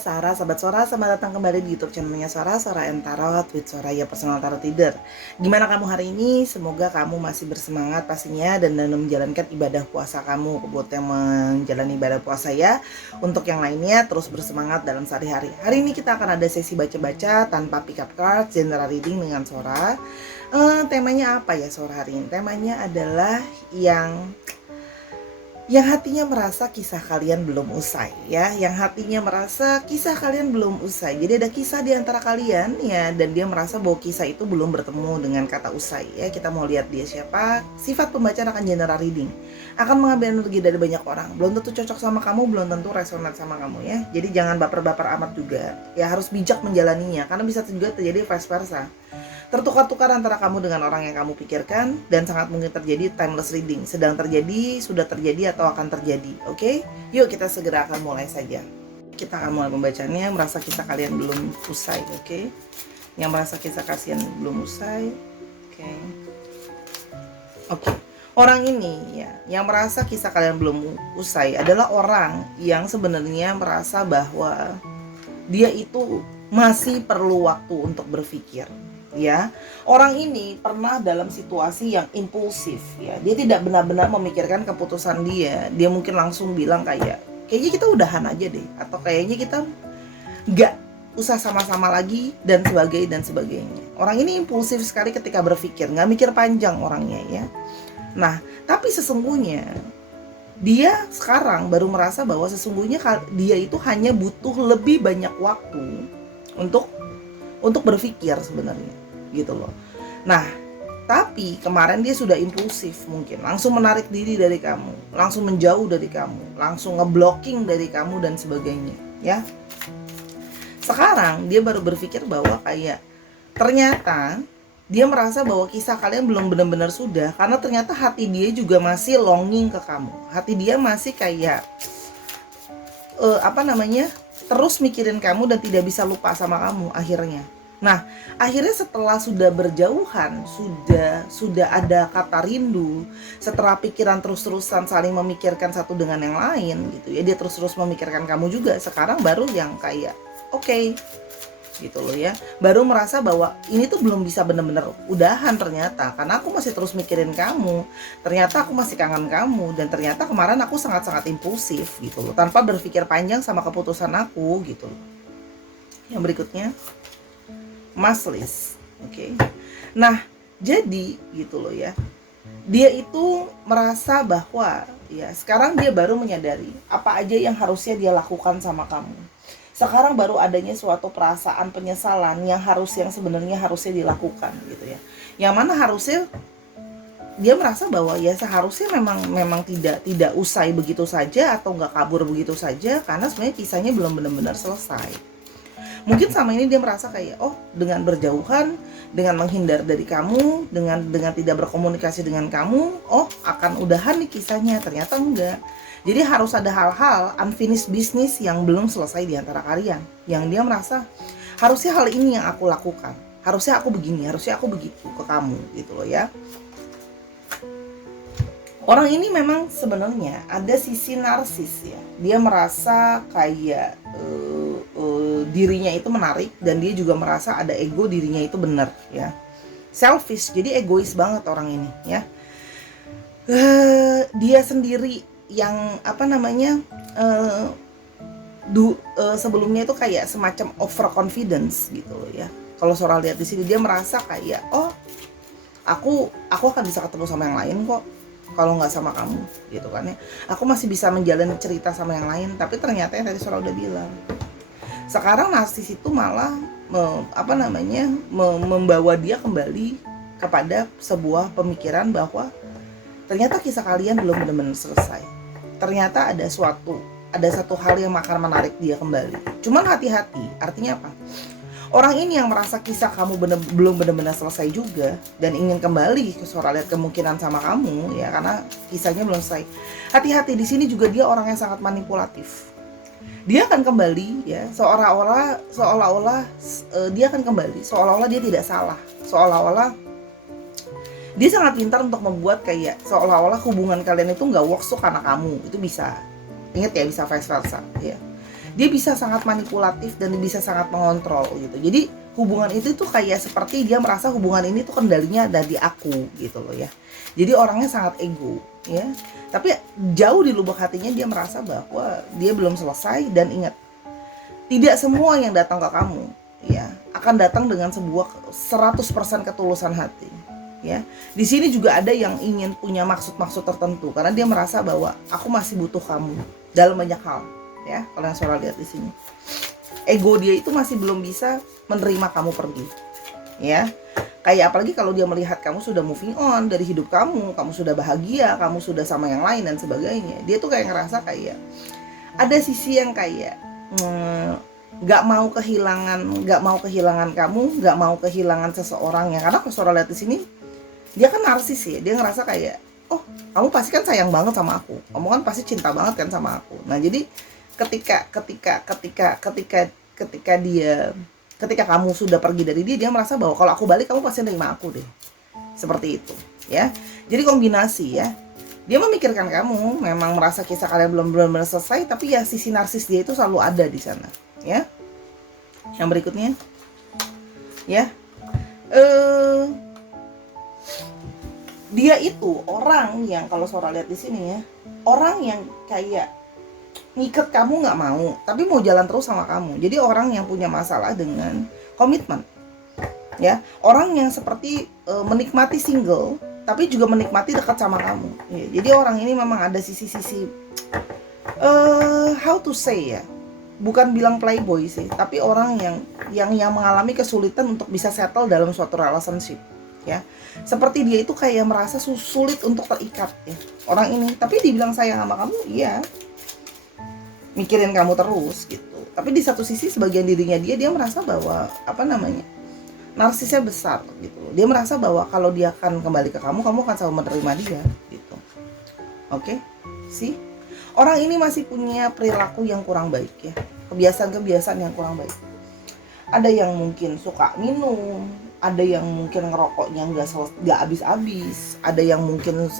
Sarah, sahabat Sora, selamat datang kembali di YouTube channelnya Sora, Sora and Tarot with Soraya Personal Tarot Reader. Gimana kamu hari ini? Semoga kamu masih bersemangat pastinya dan dalam menjalankan ibadah puasa kamu. Buat yang menjalani ibadah puasa ya, untuk yang lainnya terus bersemangat dalam sehari-hari. Hari ini kita akan ada sesi baca-baca tanpa pick up card, general reading dengan Sora. Temanya apa ya Sora hari ini? Temanya adalah yang hatinya merasa kisah kalian belum usai ya, yang hatinya merasa kisah kalian belum usai. Jadi ada kisah di antara kalian ya, dan dia merasa bahwa kisah itu belum bertemu dengan kata usai ya. Kita mau lihat dia siapa. Sifat pembacaan akan general reading, akan mengambil energi dari banyak orang. Belum tentu cocok sama kamu, belum tentu resonate sama kamu ya. Jadi jangan baper-baper amat juga ya, harus bijak menjalaninya karena bisa juga terjadi vice versa, tertukar-tukar antara kamu dengan orang yang kamu pikirkan, dan sangat mungkin terjadi timeless reading, sedang terjadi, sudah terjadi, atau akan terjadi. Oke? Yuk kita segera akan mulai saja. Kita akan mulai pembacanya. Merasa kisah kalian belum usai, oke? Yang merasa kisah kalian belum usai, oke. Orang ini ya, yang merasa kisah kalian belum usai adalah orang yang sebenarnya merasa bahwa dia itu masih perlu waktu untuk berpikir. Ya, orang ini pernah dalam situasi yang impulsif ya. Dia tidak benar-benar memikirkan keputusan dia. Dia mungkin langsung bilang kayaknya kita udahan aja deh, atau kayaknya kita nggak usah sama-sama lagi, dan sebagainya. Orang ini impulsif sekali ketika berpikir, nggak mikir panjang orangnya ya. Nah, tapi sesungguhnya dia sekarang baru merasa bahwa sesungguhnya dia itu hanya butuh lebih banyak waktu untuk berpikir sebenarnya gitu loh. Nah, tapi kemarin dia sudah impulsif, mungkin langsung menarik diri dari kamu, langsung menjauh dari kamu, langsung ngeblocking dari kamu dan sebagainya ya. Sekarang dia baru berpikir bahwa kayak ternyata dia merasa bahwa kisah kalian belum benar-benar sudah, karena ternyata hati dia juga masih longing ke kamu. Hati dia masih kayak terus mikirin kamu dan tidak bisa lupa sama kamu akhirnya. Nah, akhirnya setelah sudah berjauhan, sudah ada kata rindu, setelah pikiran terus-terusan saling memikirkan satu dengan yang lain gitu ya, dia terus-terus memikirkan kamu juga. Sekarang baru yang kayak oke, gitu loh ya, baru merasa bahwa ini tuh belum bisa benar-benar udahan ternyata, karena aku masih terus mikirin kamu, ternyata aku masih kangen kamu, dan ternyata kemarin aku sangat-sangat impulsif gitu loh, tanpa berpikir panjang sama keputusan aku gitu loh. Yang berikutnya Maslis, oke. Nah, jadi gitu loh ya, dia itu merasa bahwa ya sekarang dia baru menyadari apa aja yang harusnya dia lakukan sama kamu. Sekarang baru adanya suatu perasaan penyesalan yang sebenarnya harusnya dilakukan gitu ya. Yang mana harusnya dia merasa bahwa ya seharusnya memang tidak usai begitu saja, atau nggak kabur begitu saja, karena sebenarnya kisahnya belum benar-benar selesai. Mungkin sama ini dia merasa kayak dengan berjauhan, dengan menghindar dari kamu, dengan tidak berkomunikasi dengan kamu, akan udahan nih kisahnya. Ternyata enggak. Jadi harus ada hal-hal unfinished business yang belum selesai di antara kalian, yang dia merasa harusnya hal ini yang aku lakukan, harusnya aku begini, harusnya aku begitu ke kamu gitu loh ya. Orang ini memang sebenarnya ada sisi narsis ya. Dia merasa kayak dirinya itu menarik, dan dia juga merasa ada ego dirinya itu benar ya. Selfish, jadi egois banget orang ini ya. Dia sendiri yang sebelumnya itu kayak semacam overconfidence gitu loh ya. Kalau Sora lihat di sini, dia merasa kayak aku akan bisa ketemu sama yang lain kok kalau nggak sama kamu gitu kan ya. Aku masih bisa menjalani cerita sama yang lain. Tapi ternyata yang tadi Sora udah bilang, sekarang narsis itu malah membawa dia kembali kepada sebuah pemikiran bahwa ternyata kisah kalian belum benar-benar selesai. Ternyata ada satu hal yang akan menarik dia kembali. Cuman hati-hati, artinya apa? Orang ini yang merasa kisah kamu belum benar-benar selesai juga, dan ingin kembali ke Sora lihat kemungkinan sama kamu ya, karena kisahnya belum selesai. Hati-hati, di sini juga dia orang yang sangat manipulatif. Dia akan kembali ya, seolah-olah dia akan kembali seolah-olah dia tidak salah, seolah-olah dia sangat pintar untuk membuat kayak seolah-olah hubungan kalian itu nggak works tuh karena kamu. Itu bisa, ingat ya, bisa vice versa ya. Dia bisa sangat manipulatif dan bisa sangat mengontrol gitu. Jadi hubungan itu tuh kayak seperti dia merasa hubungan ini tuh kendalinya ada di aku gitu loh ya. Jadi orangnya sangat ego ya. Tapi jauh di lubuk hatinya dia merasa bahwa dia belum selesai. Dan ingat, tidak semua yang datang ke kamu ya akan datang dengan sebuah 100% ketulusan hati ya. Di sini juga ada yang ingin punya maksud-maksud tertentu karena dia merasa bahwa aku masih butuh kamu dalam banyak hal ya. Kalau yang Sora lihat di sini, ego dia itu masih belum bisa menerima kamu pergi ya. Kayak apalagi kalau dia melihat kamu sudah moving on dari hidup kamu sudah bahagia, kamu sudah sama yang lain dan sebagainya. Dia tuh kayak ngerasa kayak ada sisi yang kayak nggak mau kehilangan kamu, nggak mau kehilangan seseorang ya. Karena kalau Sora lihat di sini, dia kan narsis ya. Dia ngerasa kayak, oh kamu pasti kan sayang banget sama aku, kamu kan pasti cinta banget kan sama aku. Nah jadi ketika kamu sudah pergi dari dia, dia merasa bahwa kalau aku balik kamu pasti nerima aku deh, seperti itu ya. Jadi kombinasi ya, dia memikirkan kamu, memang merasa kisah kalian belum benar-benar selesai, tapi ya sisi narsis dia itu selalu ada di sana ya. Yang berikutnya ya, dia itu orang yang kalau Sora lihat di sini ya, orang yang kayak ngikat kamu nggak mau, tapi mau jalan terus sama kamu. Jadi orang yang punya masalah dengan komitmen ya, orang yang seperti menikmati single tapi juga menikmati dekat sama kamu ya. Jadi orang ini memang ada sisi-sisi how to say ya, bukan bilang playboy sih, tapi orang yang mengalami kesulitan untuk bisa settle dalam suatu relationship ya. Seperti dia itu kayak merasa sulit untuk terikat ya orang ini. Tapi dibilang sayang sama kamu, iya, mikirin kamu terus gitu. Tapi di satu sisi sebagian dirinya dia merasa bahwa narsisnya besar gitu. Dia merasa bahwa kalau dia akan kembali ke kamu akan selalu menerima dia gitu. Oke? Sih? Orang ini masih punya perilaku yang kurang baik ya. Kebiasaan-kebiasaan yang kurang baik. Ada yang mungkin suka minum, ada yang mungkin ngerokoknya nggak habis-habis, ada yang mungkin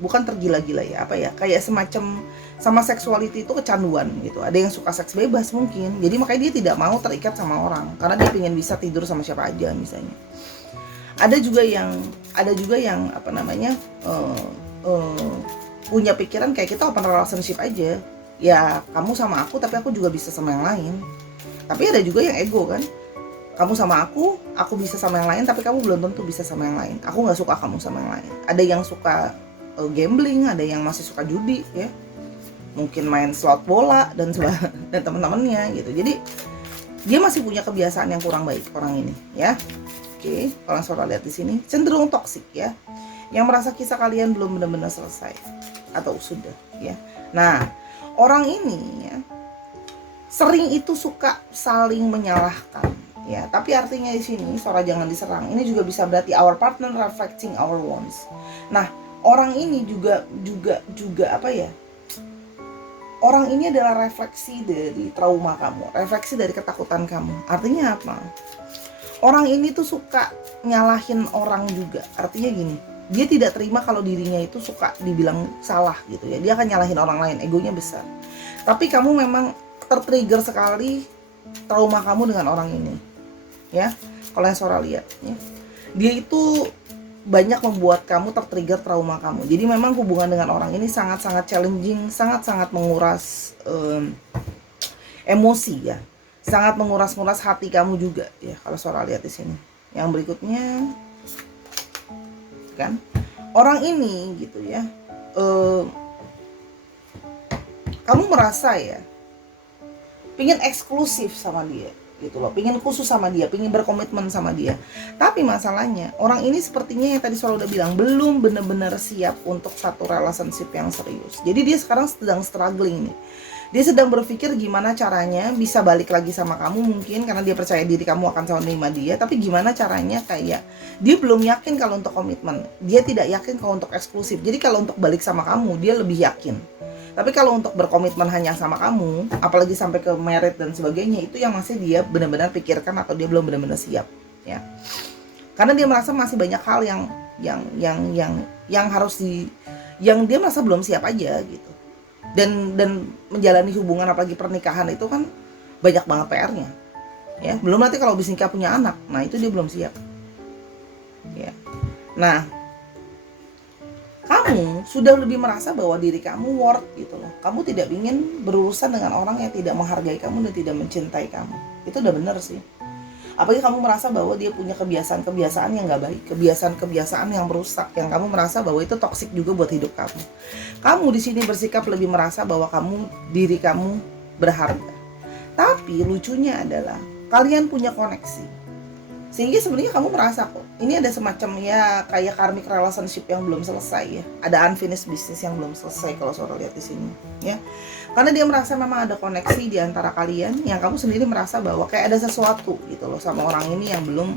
bukan tergila-gila ya, kayak semacam sama seksualiti itu kecanduan gitu. Ada yang suka seks bebas mungkin, jadi makanya dia tidak mau terikat sama orang karena dia pengen bisa tidur sama siapa aja misalnya. Ada juga yang punya pikiran kayak kita open relationship aja ya, kamu sama aku tapi aku juga bisa sama yang lain. Tapi ada juga yang ego kan, kamu sama aku bisa sama yang lain, tapi kamu belum tentu bisa sama yang lain. Aku nggak suka kamu sama yang lain. Ada yang suka gambling, ada yang masih suka judi ya, mungkin main slot bola dan teman-temannya gitu. Jadi dia masih punya kebiasaan yang kurang baik orang ini ya. Oke, kalau Sora lihat di sini cenderung toksik ya, yang merasa kisah kalian belum benar-benar selesai atau sudah ya. Nah, orang ini ya sering itu suka saling menyalahkan ya, tapi artinya di sini Sora jangan diserang. Ini juga bisa berarti our partner reflecting our wounds. Nah, orang ini juga orang ini adalah refleksi dari trauma kamu, refleksi dari ketakutan kamu. Artinya apa? Orang ini tuh suka nyalahin orang juga. Artinya gini, dia tidak terima kalau dirinya itu suka dibilang salah gitu ya. Dia akan nyalahin orang lain, egonya besar. Tapi kamu memang tertrigger sekali trauma kamu dengan orang ini ya. Kalau yang Sora lihat ya, dia itu banyak membuat kamu tertrigger trauma kamu. Jadi memang hubungan dengan orang ini sangat-sangat challenging, sangat-sangat menguras emosi ya, sangat menguras hati kamu juga ya. Kalau Sora lihat di sini, yang berikutnya kan orang ini gitu ya, kamu merasa ya pingin eksklusif sama dia gitu loh, pingin khusus sama dia, pingin berkomitmen sama dia. Tapi masalahnya orang ini sepertinya yang tadi Sora udah bilang, belum benar-benar siap untuk satu relationship yang serius. Jadi dia sekarang sedang struggling nih. Dia sedang berpikir gimana caranya bisa balik lagi sama kamu, mungkin karena dia percaya diri kamu akan selalu menerima dia. Tapi gimana caranya, kayak dia belum yakin kalau untuk komitmen, dia tidak yakin kalau untuk eksklusif. Jadi kalau untuk balik sama kamu dia lebih yakin. Tapi kalau untuk berkomitmen hanya sama kamu, apalagi sampai ke married dan sebagainya, itu yang masih dia benar-benar pikirkan atau dia belum benar-benar siap ya. Karena dia merasa masih banyak hal yang harus yang dia merasa belum siap aja gitu. Dan menjalani hubungan apalagi pernikahan itu kan banyak banget PR-nya. Ya, belum nanti kalau habis nikah punya anak. Nah, itu dia belum siap. Ya. Nah, kamu sudah lebih merasa bahwa diri kamu worth gitu loh. Kamu tidak ingin berurusan dengan orang yang tidak menghargai kamu dan tidak mencintai kamu. Itu udah bener sih. Apalagi kamu merasa bahwa dia punya kebiasaan-kebiasaan yang gak baik, kebiasaan-kebiasaan yang merusak, yang kamu merasa bahwa itu toksik juga buat hidup kamu. Kamu di sini bersikap lebih merasa bahwa diri kamu berharga. Tapi lucunya adalah kalian punya koneksi. Sehingga sebenarnya kamu merasa kok, ini ada semacam ya kayak karmic relationship yang belum selesai ya. Ada unfinished business yang belum selesai kalau Sora lihat di sini, ya. Karena dia merasa memang ada koneksi di antara kalian yang kamu sendiri merasa bahwa kayak ada sesuatu gitu loh sama orang ini yang belum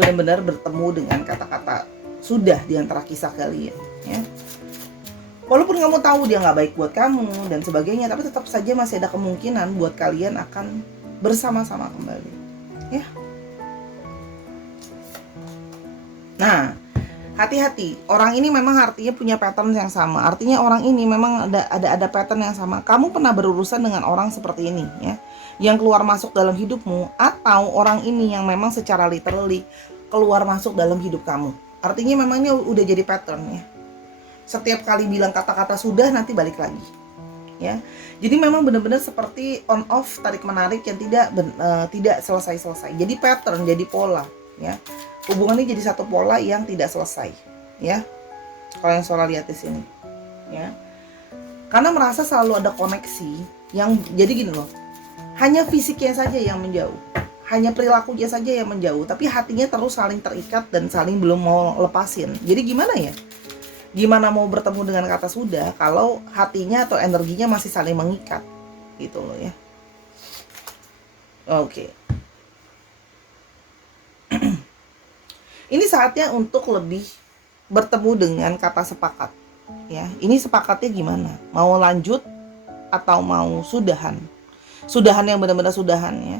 benar-benar bertemu dengan kata-kata sudah di antara kisah kalian, ya. Walaupun kamu tahu dia nggak baik buat kamu dan sebagainya, tapi tetap saja masih ada kemungkinan buat kalian akan bersama-sama kembali, ya. Nah, hati-hati. Orang ini memang artinya punya pattern yang sama. Artinya orang ini memang ada pattern yang sama. Kamu pernah berurusan dengan orang seperti ini, ya, yang keluar masuk dalam hidupmu, atau orang ini yang memang secara literally keluar masuk dalam hidup kamu. Artinya memangnya udah jadi pattern, ya. Setiap kali bilang kata-kata sudah, nanti balik lagi, ya. Jadi memang benar-benar seperti on off, tarik menarik yang tidak selesai-selesai. Jadi pattern, jadi pola, ya. Hubungannya jadi satu pola yang tidak selesai, ya. Kalau yang Sora lihat di sini, ya. Karena merasa selalu ada koneksi yang jadi gini loh. Hanya fisiknya saja yang menjauh, hanya perilakunya saja yang menjauh, tapi hatinya terus saling terikat dan saling belum mau lepasin. Jadi gimana ya? Gimana mau bertemu dengan kata sudah kalau hatinya atau energinya masih saling mengikat, gitu loh, ya. Oke. Ini saatnya untuk lebih bertemu dengan kata sepakat, ya. Ini sepakatnya gimana? Mau lanjut atau mau sudahan? Sudahan yang benar-benar sudahan, ya.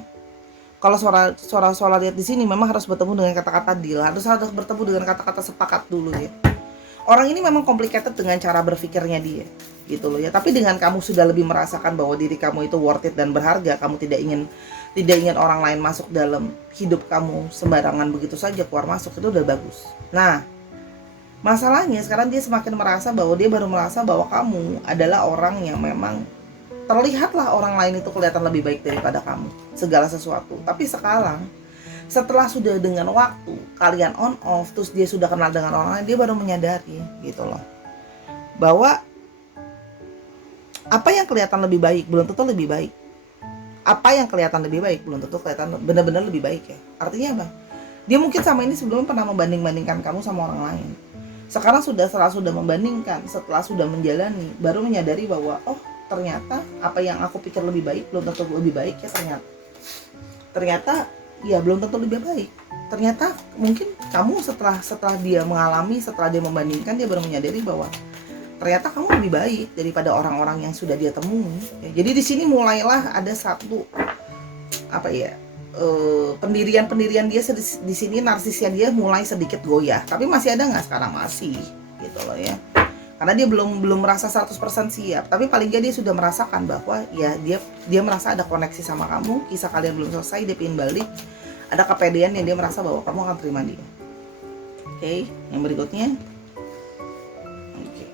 Kalau suara lihat di sini memang harus bertemu dengan kata-kata deal, harus bertemu dengan kata-kata sepakat dulu, ya. Orang ini memang complicated dengan cara berpikirnya dia, gitu loh, ya. Tapi dengan kamu sudah lebih merasakan bahwa diri kamu itu worth it dan berharga, kamu tidak ingin orang lain masuk dalam hidup kamu sembarangan begitu saja keluar masuk, itu udah bagus. Nah, masalahnya sekarang dia semakin merasa bahwa dia baru merasa bahwa kamu adalah orang yang memang terlihatlah orang lain itu kelihatan lebih baik daripada kamu, segala sesuatu. Tapi sekarang setelah sudah dengan waktu kalian on off, terus dia sudah kenal dengan orang lain, dia baru menyadari gitu loh, bahwa apa yang kelihatan lebih baik belum tentu lebih baik. Apa yang kelihatan lebih baik belum tentu kelihatan benar-benar lebih baik, ya. Artinya apa? Dia mungkin sama ini sebelumnya pernah membanding-bandingkan kamu sama orang lain. Sekarang setelah sudah membandingkan, setelah sudah menjalani, baru menyadari bahwa oh, ternyata apa yang aku pikir lebih baik belum tentu lebih baik, ya. Ternyata ya belum tentu lebih baik. Ternyata mungkin kamu setelah dia mengalami, setelah dia membandingkan, dia baru menyadari bahwa ternyata kamu lebih baik daripada orang-orang yang sudah dia temui. Ya, jadi di sini mulailah ada satu pendirian dia di sini, narsisnya dia mulai sedikit goyah. Tapi masih ada nggak sekarang? Masih, gitu loh, ya. Karena dia belum merasa 100% siap. Tapi paling nggak dia sudah merasakan bahwa ya dia merasa ada koneksi sama kamu, kisah kalian belum selesai, dia pengen balik. Ada kepedean yang dia merasa bahwa kamu akan terima dia. Oke, yang berikutnya. Oke.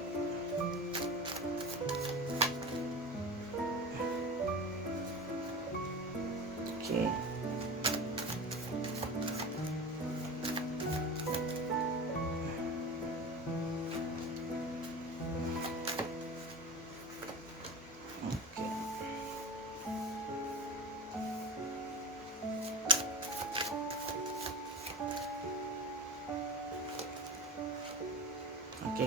Oke.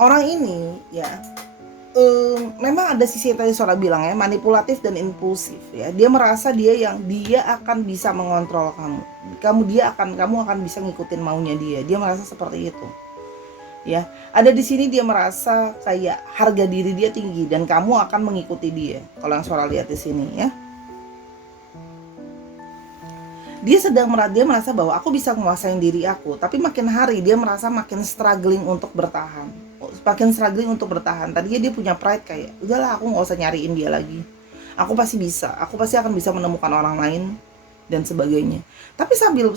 Orang ini ya memang ada sisi yang tadi Sora bilang, ya, manipulatif dan impulsif, ya. Dia merasa dia akan bisa mengontrol kamu. Kamu akan bisa ngikutin maunya dia. Dia merasa seperti itu. Ya, ada di sini dia merasa kayak harga diri dia tinggi dan kamu akan mengikuti dia. Kalau yang Sora lihat di sini, ya. Dia merasa bahwa aku bisa menguasai diri aku, tapi makin hari dia merasa makin struggling untuk bertahan, semakin struggling untuk bertahan. Tadinya dia punya pride kayak, udahlah aku nggak usah nyariin dia lagi. Aku pasti bisa, aku pasti akan bisa menemukan orang lain dan sebagainya. Tapi sambil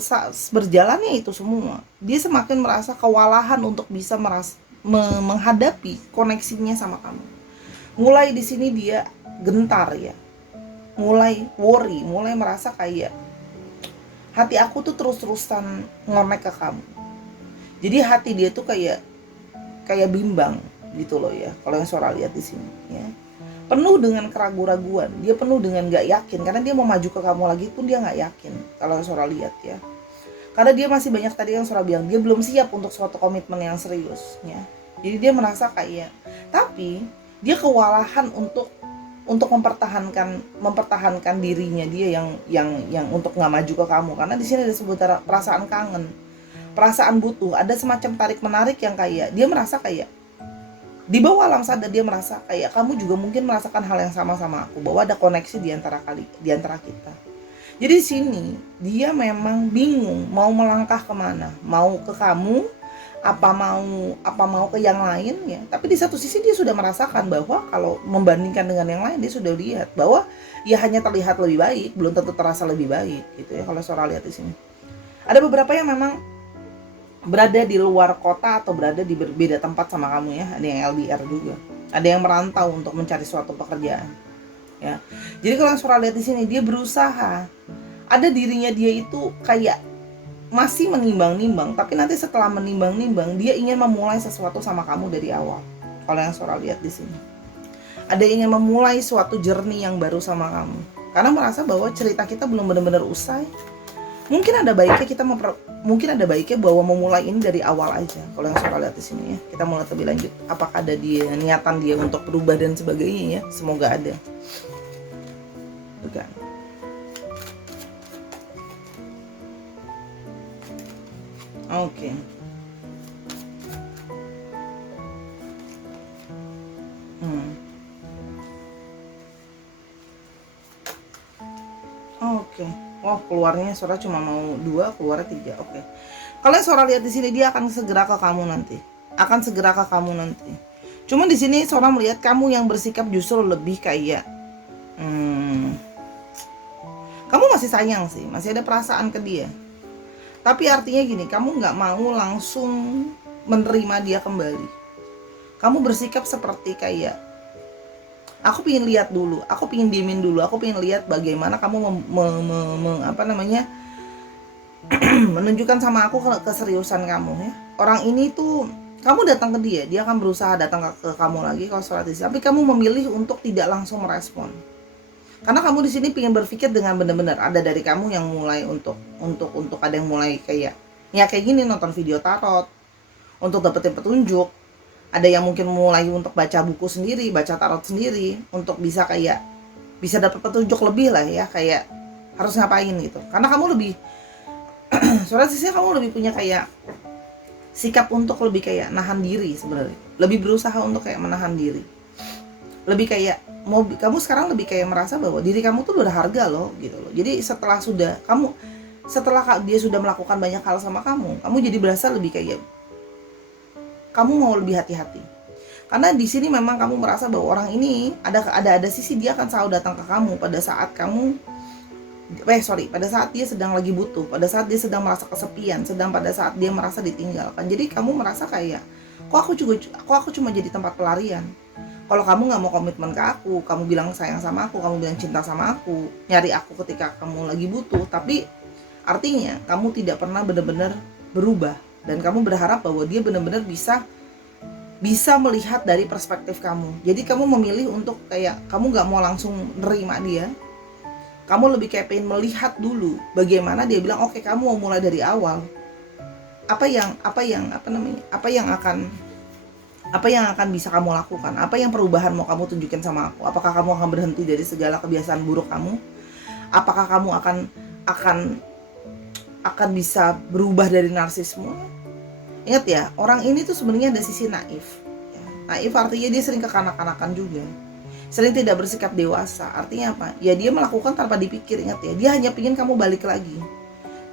berjalannya itu semua, dia semakin merasa kewalahan untuk bisa menghadapi koneksinya sama kamu. Mulai di sini dia gentar ya, mulai worry, mulai merasa kayak hati aku tuh terus-terusan ngonek ke kamu. Jadi hati dia tuh kayak bimbang gitu loh ya. Kalau yang Sora lihat di sini ya, penuh dengan keraguan-raguan, dia penuh dengan nggak yakin karena dia mau maju ke kamu lagi pun dia nggak yakin. Kalau yang Sora lihat ya, karena dia masih banyak tadi yang Sora bilang dia belum siap untuk suatu komitmen yang serius ya. Jadi dia merasa kayak, tapi dia kewalahan untuk mempertahankan dirinya dia yang untuk nggak maju ke kamu, karena di sini ada sebuah perasaan kangen, perasaan butuh, ada semacam tarik menarik yang kayak dia merasa kayak di bawah alam sadar dia merasa kayak kamu juga mungkin merasakan hal yang sama aku, bahwa ada koneksi di antara kita. Jadi di sini dia memang bingung mau melangkah kemana, mau ke kamu apa mau ke yang lain ya. Tapi di satu sisi dia sudah merasakan bahwa kalau membandingkan dengan yang lain, dia sudah lihat bahwa ya hanya terlihat lebih baik, belum tentu terasa lebih baik gitu ya. Kalau Sora lihat di sini ada beberapa yang memang berada di luar kota atau berada di berbeda tempat sama kamu ya. Ada yang LDR juga, ada yang merantau untuk mencari suatu pekerjaan ya. Jadi kalau Sora lihat di sini, dia berusaha, ada dirinya dia itu kayak masih menimbang-nimbang, tapi nanti setelah menimbang-nimbang dia ingin memulai sesuatu sama kamu dari awal. Kalau yang Sora lihat di sini, ada ingin memulai suatu journey yang baru sama kamu, karena merasa bahwa cerita kita belum benar-benar usai. Mungkin ada baiknya bahwa memulai ini dari awal aja. Kalau yang Sora lihat di sini ya, kita mulai lebih lanjut. Apakah ada niatan dia untuk berubah dan sebagainya ya? Semoga ada. Bukan. Oke. Oke. Oh, keluarnya Sora cuma mau 2, keluarnya 3. Oke. Kalau Sora lihat di sini, dia akan segera ke kamu nanti. Cuma di sini Sora melihat kamu yang bersikap justru lebih kayak kamu masih sayang sih, masih ada perasaan ke dia. Tapi artinya gini, kamu nggak mau langsung menerima dia kembali. Kamu bersikap seperti kayak, aku pengen lihat dulu, aku pengen diemin dulu, aku pengen lihat bagaimana kamu menunjukkan sama aku keseriusan kamu ya. Orang ini tuh, kamu datang ke dia akan berusaha datang ke kamu lagi kalau surat isi. Tapi kamu memilih untuk tidak langsung merespon. Karena kamu di sini pengen berpikir dengan benar-benar. Ada dari kamu yang mulai untuk ada yang mulai kayak gini, nonton video tarot untuk dapetin petunjuk. Ada yang mungkin mulai untuk baca buku sendiri, baca tarot sendiri untuk bisa dapat petunjuk lebih lah ya, kayak harus ngapain gitu. Karena kamu lebih surat sisinya kamu lebih punya kayak sikap untuk lebih kayak nahan diri sebenarnya. Lebih berusaha untuk kayak menahan diri. Lebih kayak kamu sekarang lebih kayak merasa bahwa diri kamu tuh berharga loh gitu loh. Jadi setelah dia sudah melakukan banyak hal sama kamu jadi berasa lebih kayak kamu mau lebih hati-hati. Karena di sini memang kamu merasa bahwa orang ini ada sisi dia akan selalu datang ke kamu pada saat pada saat dia sedang lagi butuh, pada saat dia sedang merasa kesepian, pada saat dia merasa ditinggalkan. Jadi kamu merasa kayak kok aku cuma jadi tempat pelarian. Kalau kamu nggak mau komitmen ke aku, kamu bilang sayang sama aku, kamu bilang cinta sama aku, nyari aku ketika kamu lagi butuh, tapi artinya kamu tidak pernah benar-benar berubah dan kamu berharap bahwa dia benar-benar bisa melihat dari perspektif kamu. Jadi kamu memilih untuk kayak kamu nggak mau langsung nerima dia, kamu lebih kayak pengen melihat dulu bagaimana dia bilang oke, kamu mau mulai dari awal. Apa yang akan bisa kamu lakukan? Apa yang perubahan mau kamu tunjukin sama aku? Apakah kamu akan berhenti dari segala kebiasaan buruk kamu? Apakah kamu akan bisa berubah dari narsisme? Ingat ya, orang ini tuh sebenarnya ada sisi naif. Naif artinya dia sering kekanak-kanakan juga, sering tidak bersikap dewasa. Artinya apa? Ya dia melakukan tanpa dipikir. Ingat ya, dia hanya pingin kamu balik lagi.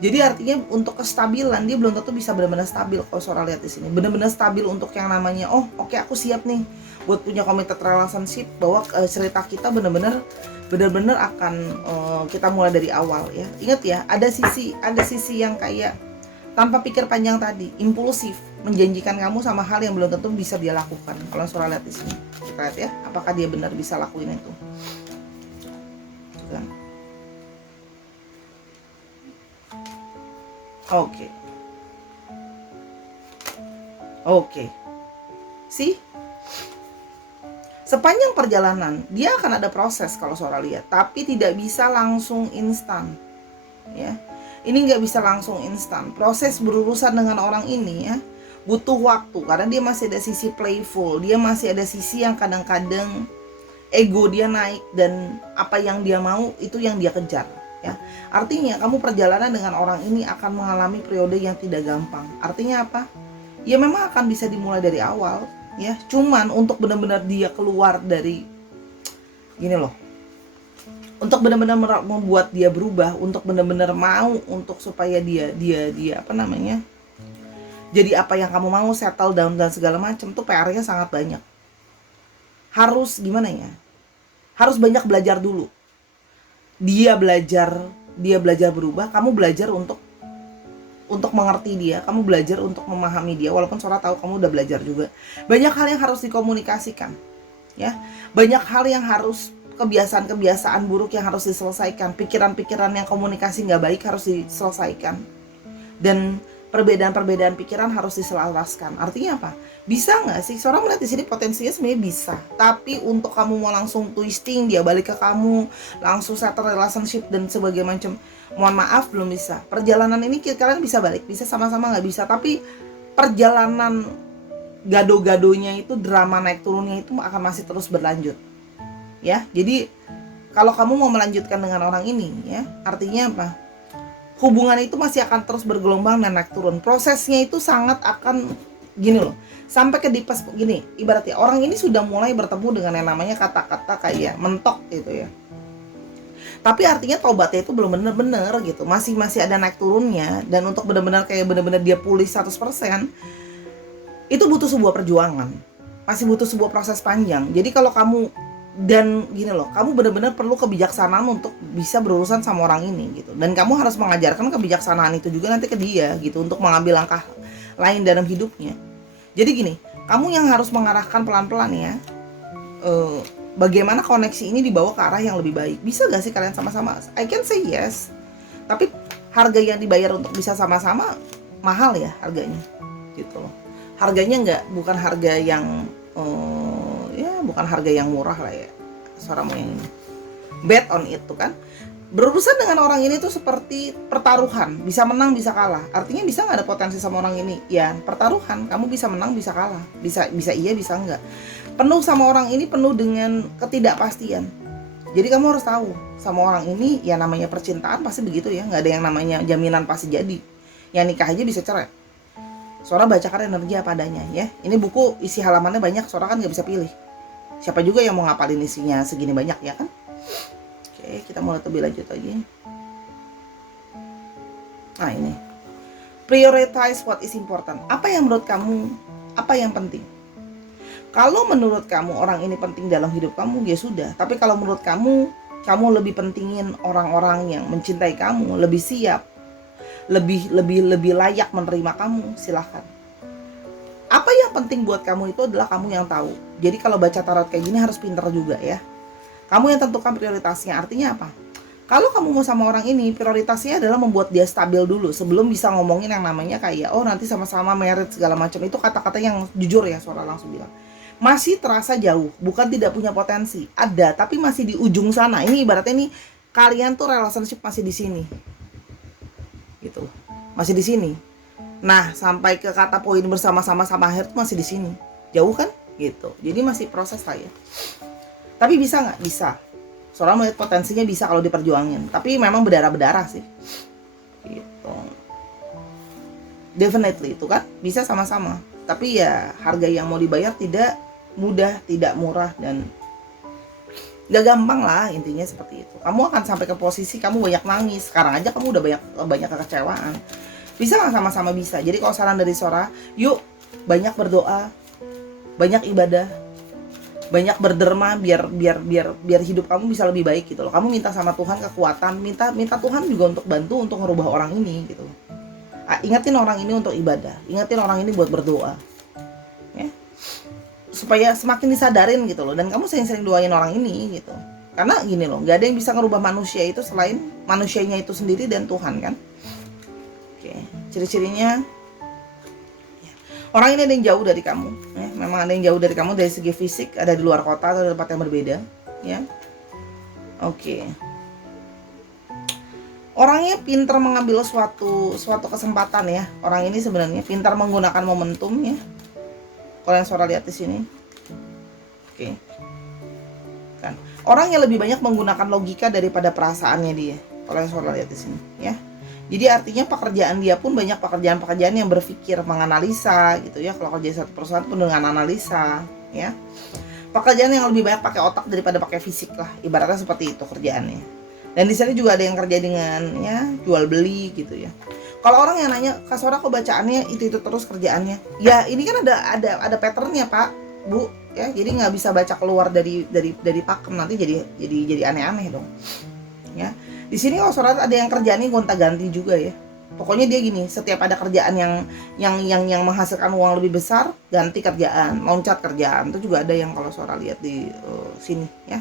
Jadi artinya untuk kestabilan dia belum tentu bisa benar-benar stabil. Kalau Sora lihat di sini benar-benar stabil untuk yang namanya oke, aku siap nih buat punya committed relationship, bahwa cerita kita benar-benar akan kita mulai dari awal ya. Ingat ya, ada sisi yang kayak tanpa pikir panjang tadi, impulsif, menjanjikan kamu sama hal yang belum tentu bisa dia lakukan. Kalau Sora lihat di sini, kita lihat ya, apakah dia benar bisa lakuin itu. Kan? Oke. Sih? Sepanjang perjalanan dia akan ada proses kalau Sora lihat, tapi tidak bisa langsung instan. Ya. Ini nggak bisa langsung instan. Proses berurusan dengan orang ini ya butuh waktu, karena dia masih ada sisi playful, dia masih ada sisi yang kadang-kadang ego dia naik, dan apa yang dia mau itu yang dia kejar ya. Artinya kamu perjalanan dengan orang ini akan mengalami periode yang tidak gampang. Artinya apa? Ya memang akan bisa dimulai dari awal ya, cuman untuk benar-benar dia keluar dari gini loh, untuk benar-benar membuat dia berubah, untuk benar-benar mau untuk supaya dia apa namanya, jadi apa yang kamu mau, settle down dan segala macam, tuh PR-nya sangat banyak. Harus gimana ya, harus banyak belajar dulu. Dia belajar berubah, kamu belajar untuk mengerti dia, kamu belajar untuk memahami dia. Walaupun Sora tahu kamu udah belajar juga. Banyak hal yang harus dikomunikasikan ya, banyak hal yang harus, kebiasaan-kebiasaan buruk yang harus diselesaikan, pikiran-pikiran yang komunikasi nggak baik harus diselesaikan, dan perbedaan-perbedaan pikiran harus diselaraskan. Artinya apa? Bisa nggak sih? Sora melihat di sini potensinya sebenarnya bisa, tapi untuk kamu mau langsung twisting dia balik ke kamu, langsung settle relationship dan sebagainya macam, mohon maaf belum bisa. Perjalanan ini kalian bisa balik, bisa sama-sama nggak bisa, tapi perjalanan gado-gadonya itu, drama naik turunnya itu akan masih terus berlanjut ya. Jadi kalau kamu mau melanjutkan dengan orang ini ya, artinya apa? Hubungan itu masih akan terus bergelombang dan naik turun. Prosesnya itu sangat akan gini loh, sampai ke dipas gini. Ibaratnya orang ini sudah mulai bertemu dengan yang namanya kata-kata kayak mentok gitu ya. Tapi artinya tobatnya itu belum bener-bener gitu. Masih ada naik turunnya, dan untuk benar-benar kayak benar-benar dia pulih 100%, itu butuh sebuah perjuangan. Masih butuh sebuah proses panjang. Jadi kalau kamu, dan gini loh, kamu benar-benar perlu kebijaksanaan untuk bisa berurusan sama orang ini gitu, dan kamu harus mengajarkan kebijaksanaan itu juga nanti ke dia gitu, untuk mengambil langkah lain dalam hidupnya. Jadi gini, kamu yang harus mengarahkan pelan-pelan ya, bagaimana koneksi ini dibawa ke arah yang lebih baik. Bisa gak sih kalian sama-sama? I can say yes, tapi harga yang dibayar untuk bisa sama-sama mahal ya harganya gitu loh. Harganya bukan harga yang bukan harga yang murah lah ya. Sora mau yang ini, bet on itu kan. Berurusan dengan orang ini tuh seperti pertaruhan, bisa menang bisa kalah. Artinya bisa nggak ada potensi sama orang ini? Ya pertaruhan, kamu bisa menang bisa kalah, bisa iya bisa enggak. Penuh sama orang ini penuh dengan ketidakpastian. Jadi kamu harus tahu sama orang ini ya, namanya percintaan pasti begitu ya, nggak ada yang namanya jaminan pasti jadi. Yang nikah aja bisa cerai. Sora bacakan energi apa adanya ya. Ini buku isi halamannya banyak, Sora kan nggak bisa pilih. Siapa juga yang mau ngapalin isinya segini banyak ya kan? Oke, kita mulai lebih lanjut lagi. Nah ini, prioritize what is important. Apa yang menurut kamu, apa yang penting? Kalau menurut kamu orang ini penting dalam hidup kamu, ya sudah. Tapi kalau menurut kamu lebih pentingin orang-orang yang mencintai kamu, lebih siap, lebih layak menerima kamu, silahkan. Apa yang penting buat kamu itu adalah kamu yang tahu. Jadi kalau baca tarot kayak gini harus pinter juga ya. Kamu yang tentukan prioritasnya. Artinya apa? Kalau kamu mau sama orang ini, prioritasnya adalah membuat dia stabil dulu sebelum bisa ngomongin yang namanya kayak nanti sama-sama married segala macam. Itu kata-kata yang jujur ya, Sora langsung bilang. Masih terasa jauh, bukan tidak punya potensi. Ada, tapi masih di ujung sana. Ini ibaratnya nih, kalian tuh relationship masih di sini. Gitu. Masih di sini. Nah, sampai ke kata poin bersama-sama sama akhir tuh masih di sini. Jauh kan? Gitu. Jadi masih proses lah ya. Tapi bisa nggak? Bisa. Soalnya melihat potensinya bisa kalau diperjuangin. Tapi memang berdarah-berdarah sih. Gitu. Definitely itu kan bisa sama-sama. Tapi ya harga yang mau dibayar tidak mudah, tidak murah, dan Gak gampang lah, intinya seperti itu. Kamu akan sampai ke posisi kamu banyak nangis. Sekarang aja kamu udah banyak banyak kekecewaan. Bisa nggak sama-sama bisa. Jadi kalau saran dari Sora, yuk banyak berdoa, banyak ibadah, banyak berderma, biar hidup kamu bisa lebih baik gitu loh. Kamu minta sama Tuhan kekuatan, minta Tuhan juga untuk bantu untuk ngerubah orang ini gitu. Ingatin orang ini untuk ibadah, ingatin orang ini buat berdoa, ya, supaya semakin disadarin gitu loh. Dan kamu sering-sering doain orang ini gitu, karena gini loh, nggak ada yang bisa ngerubah manusia itu selain manusianya itu sendiri dan Tuhan kan. Oke, ciri-cirinya ya, orang ini ada yang jauh dari kamu, ya. Memang ada yang jauh dari kamu dari segi fisik, ada di luar kota atau di tempat yang berbeda, ya. Oke, orangnya pintar mengambil suatu kesempatan ya. Orang ini sebenarnya pintar menggunakan momentum ya. Kalau yang Sora lihat di sini, oke, kan orang yang lebih banyak menggunakan logika daripada perasaannya dia. Kalau yang Sora lihat di sini, ya. Jadi artinya pekerjaan dia pun banyak pekerjaan-pekerjaan yang berpikir, menganalisa gitu ya. Kalau kerja satu perusahaan pun dengan analisa, ya. Pekerjaan yang lebih banyak pakai otak daripada pakai fisik lah. Ibaratnya seperti itu kerjaannya. Dan di sini juga ada yang kerja dengan ya jual beli gitu ya. Kalau orang yang nanya, Kak Sora kok bacaannya itu terus kerjaannya? Ya ini kan ada patternnya Pak, Bu, ya. Jadi nggak bisa baca keluar dari pakem, nanti jadi aneh-aneh dong. Ya. Di sini kalau Sora ada yang kerjaannya gonta-ganti juga ya. Pokoknya dia gini, setiap ada kerjaan yang menghasilkan uang lebih besar, ganti kerjaan, loncat kerjaan. Itu juga ada yang kalau Sora lihat di sini ya.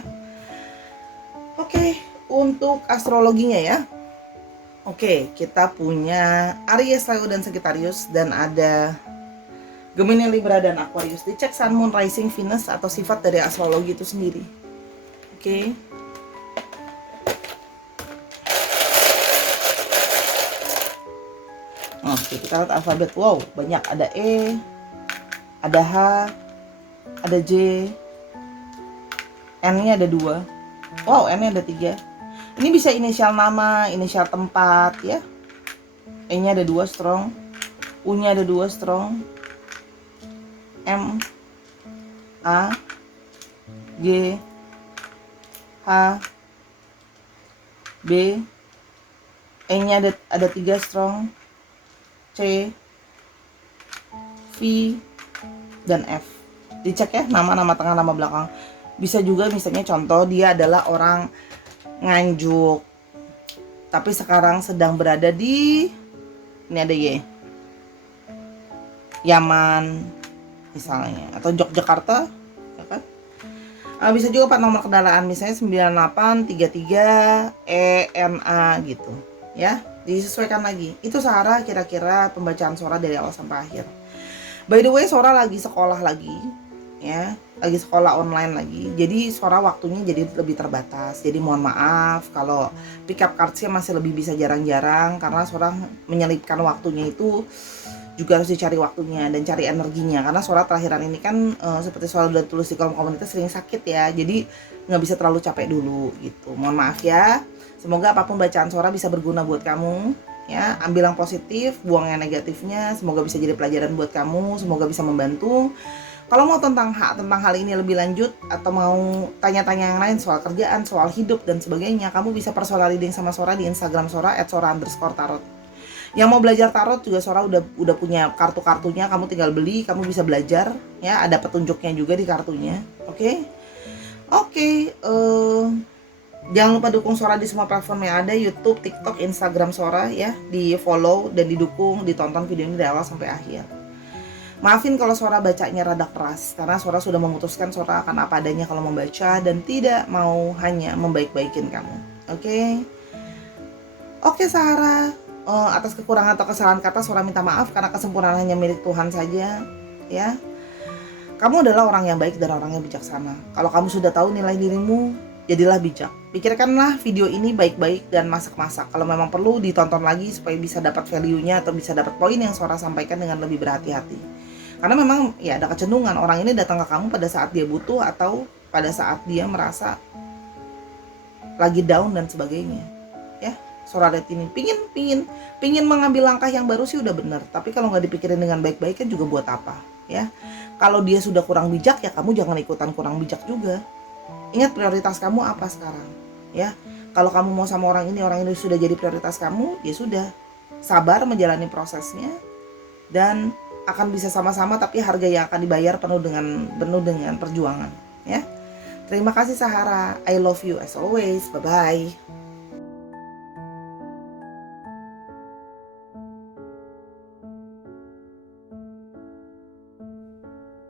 Oke, untuk astrologinya ya. Oke, kita punya Aries, Leo, dan Sagittarius, dan ada Gemini, Libra, dan Aquarius. Dicek Sun, Moon, Rising, Venus atau sifat dari astrologi itu sendiri. Oke. Oke, kita lihat alfabet. Wow, banyak. Ada E, ada H, ada J, N-nya ada 2. Wow, N-nya ada 3. Ini bisa inisial nama, inisial tempat ya. E-nya ada 2 strong, U-nya ada 2 strong, M, A, G, H, B, E-nya ada 3 strong, C, V, dan F. Dicek ya, nama tengah, nama belakang. Bisa juga misalnya contoh dia adalah orang Nganjuk, tapi sekarang sedang berada di, ini ada Y, Yaman misalnya, atau Yogyakarta ya kan. Bisa juga Pak nomor kendaraan misalnya 9833 ENA gitu ya, disesuaikan lagi. Itu Sara kira-kira pembacaan Sora dari awal sampai akhir. By the way, Sora lagi sekolah lagi ya, lagi sekolah online lagi, jadi Sora waktunya jadi lebih terbatas. Jadi mohon maaf kalau pick up cards-nya masih lebih bisa jarang-jarang, karena Sora menyelipkan waktunya itu juga harus dicari waktunya dan cari energinya, karena Sora terakhiran ini kan seperti Sora udah tulis di kolom komunitas sering sakit ya, jadi nggak bisa terlalu capek dulu gitu. Mohon maaf ya. Semoga apapun bacaan Sora bisa berguna buat kamu ya. Ambil yang positif, buang yang negatifnya. Semoga bisa jadi pelajaran buat kamu, semoga bisa membantu. Kalau mau tentang hal ini lebih lanjut, atau mau tanya-tanya yang lain soal kerjaan, soal hidup dan sebagainya, kamu bisa personal reading sama Sora di Instagram Sora @sora_tarot. Yang mau belajar tarot juga Sora udah punya kartu-kartunya, kamu tinggal beli, kamu bisa belajar ya, ada petunjuknya juga di kartunya. Oke. Jangan lupa dukung Sora di semua platform yang ada, YouTube, TikTok, Instagram Sora ya, di follow dan didukung, ditonton video ini dari awal sampai akhir. Maafin kalau Sora bacanya rada keras, karena Sora sudah memutuskan Sora akan apa adanya kalau membaca dan tidak mau hanya membaik-baikin kamu. Oke Sarah, atas kekurangan atau kesalahan kata Sora minta maaf, karena kesempurnaan hanya milik Tuhan saja ya. Kamu adalah orang yang baik dan orang yang bijaksana. Kalau kamu sudah tahu nilai dirimu, jadilah bijak. Pikirkanlah video ini baik-baik dan masak-masak. Kalau memang perlu ditonton lagi supaya bisa dapat value-nya atau bisa dapat poin yang Sora sampaikan dengan lebih berhati-hati. Karena memang ya ada kecenderungan orang ini datang ke kamu pada saat dia butuh atau pada saat dia merasa lagi down dan sebagainya. Ya, Sora lihat ini pingin mengambil langkah yang baru sih udah bener. Tapi kalau nggak dipikirin dengan baik-baik kan juga buat apa? Ya, kalau dia sudah kurang bijak ya kamu jangan ikutan kurang bijak juga. Ingat prioritas kamu apa sekarang, ya. Kalau kamu mau sama orang ini sudah jadi prioritas kamu, ya sudah. Sabar menjalani prosesnya dan akan bisa sama-sama, tapi harga yang akan dibayar penuh dengan perjuangan, ya. Terima kasih Sahara. I love you as always. Bye bye.